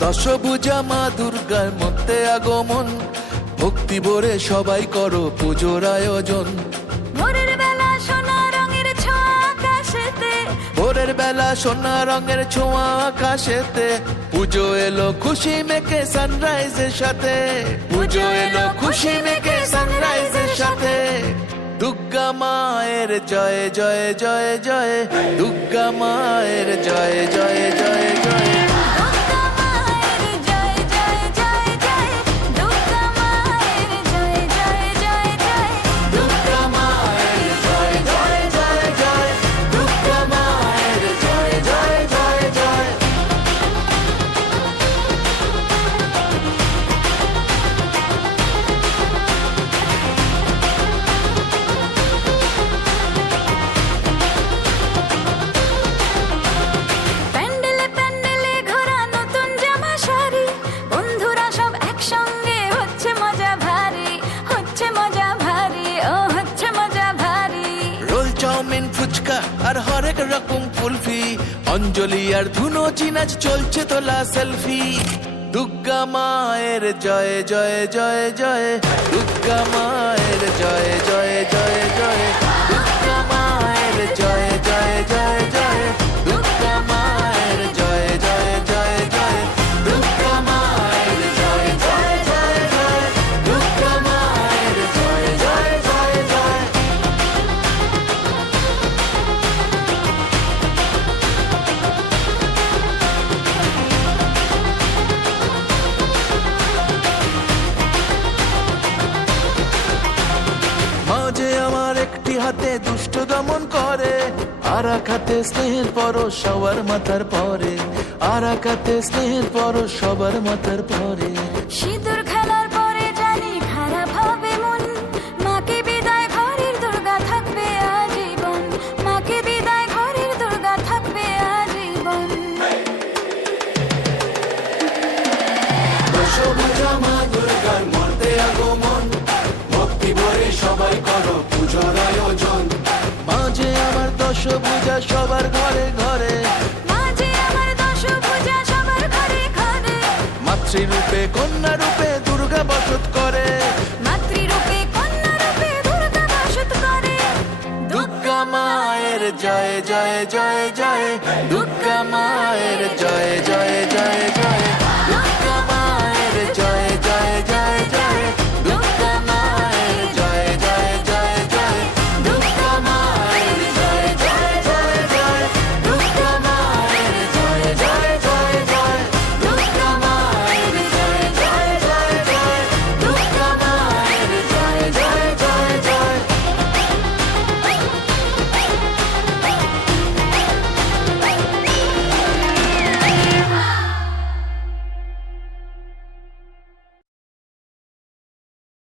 দশভুজা মা দুর্গার মধ্যে আগমন, ভক্তি ভরে সবাই করো পুজোর আয়োজন। ভোরের বেলা সোনা রঙের ছোঁয়া আকাশেতে, ভোরের বেলা সোনা রঙের ছোঁয়া আকাশেতে, পুজো এলো খুশি মেখে সানরাইজের সাথে, পুজো এলো খুশি মেখে সানরাইজের সাথে। দুর্গা মায়ের জয় জয় জয় জয়, দুর্গা মায়ের জয় জয় জয় জয়। দুর্গা মায়ের জয় জয় জয় জয়, দুর্গা মায়ের জয় জয় জয় জয়। দুর্গা মায়ের জয় জয় জয় জয়, দুর্গা মায়ের জয় জয় জয় জয়। প্যান্ডেলে প্যান্ডেলে ঘোরা নতুন জামা শাড়ি, বন্ধুরা সব একসঙ্গে হচ্ছে মজা ভারী, হচ্ছে মজা ভারী, ও হচ্ছে মজা ভারী। রোল চাউমিন ফুচকা আর হরেক রকম কুলফি, অঞ্জলি আর ধুনো চিনাচ চলছে তোলা সেলফি। দুর্গা মায়ের জয় জয় জয় জয়, দুর্গা মায়ের জয় জয় জয় জয়। দুর্গা মায়ের জয় জয় জয় জয়, দুর্গা মায়ের জয় জয় জয় জয়। দুর্গা মায়ের জয় জয় জয় জয়, দুর্গা মায়ের জয় জয় জয় জয়। মাঝে আমার একটি হাতে দুষ্ট দমন করে, আর এক হাতে স্নেহের পরশ সবার মাথার পরে, আর এক হাতে স্নেহের পরশ সবার মাথার পরে। সিঁদুর খেলার পরে জানি খারাপ হবে মন, মাকে বিদায় ঘরের দুর্গা থাকবে আজীবন, মাকে বিদায় ঘরের দুর্গা থাকবে আজীবন। দশভুজা মা দুর্গার মর্তে আগমন, ভক্তি ভরে সবাই করো পুজোর আয়োজন। মাঝে আমার দশভুজা সবার ঘরে ঘরে, মাঝে আমার দশভুজা সবার ঘরে ঘরে, মাতৃরূপে কন্যা রূপে দুর্গা বসত করে। মাতৃরূপে কন্যা রূপে দুর্গা বাসত করে। দুর্গা মায়ের জয় জয় জয় জয়, দুর্গা মায়ের জয় জয় জয় জয়।